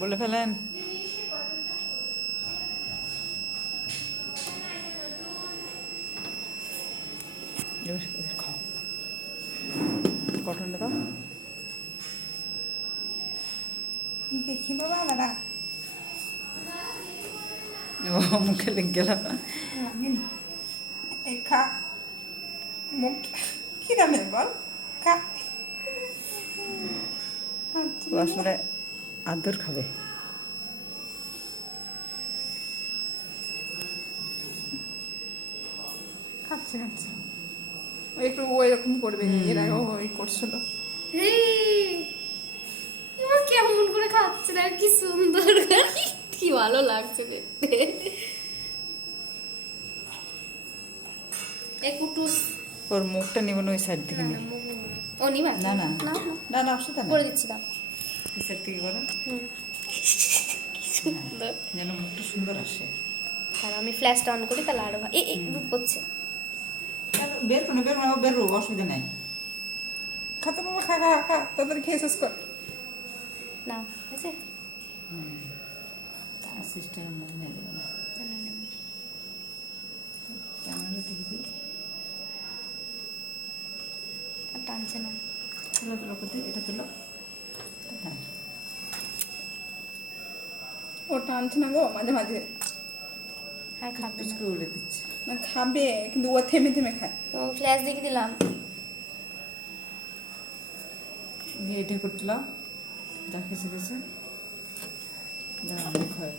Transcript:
বলে ফেলেন। খাও কটনটা দাও। দেখি বাবা দাদা ও মুখে লেগে গেল। এই খা মুখ কি দামে বল খা ও আসলে আদর খাবে। খাচ্ছে খাচ্ছে একটু ও এরকম করবে এর আগে ওই করছিল কেমন করে খাচ্ছে না, কি সুন্দর, কি ভালো লাগছে দেখতে। কুটুস ওর মুখটা নিব না, ওই সাইড থেকে নিয়ে। ও নিবা না না না না না অসুবিধা নেই, করে দিচ্ছি, দাও। ওই সাইড থেকে করো সুন্দর। যেন মুখটা সুন্দর আসে। আর আমি ফ্ল্যাশটা অন করি, তাহলে আরো ভালো। এই দুধ পড়ছে। বের করো বের করো, বের করো, অসুবিধা নেই। খাতে বাবা খা খা খা তাড়াতাড়ি খেয়ে শেষ কর না আছে সিস্টেম নিয়ে দেবে না, ক্যামেরাটা দেখবি। আর টানছে না। তুলো তুলো করতে, এটা তুলো। হ্যাঁ ও টানছে না গো মাঝে মাঝে হ্যাঁ খাবে না। পুচকে উড়ে দিচ্ছে। না খাবে কিন্তু ও থেমে থেমে খায় তো ফ্ল্যাশ দেখে দিলাম। দিয়ে এটা করতে লাও, যা খেয়েছে গেছে, যা মুখ হয়।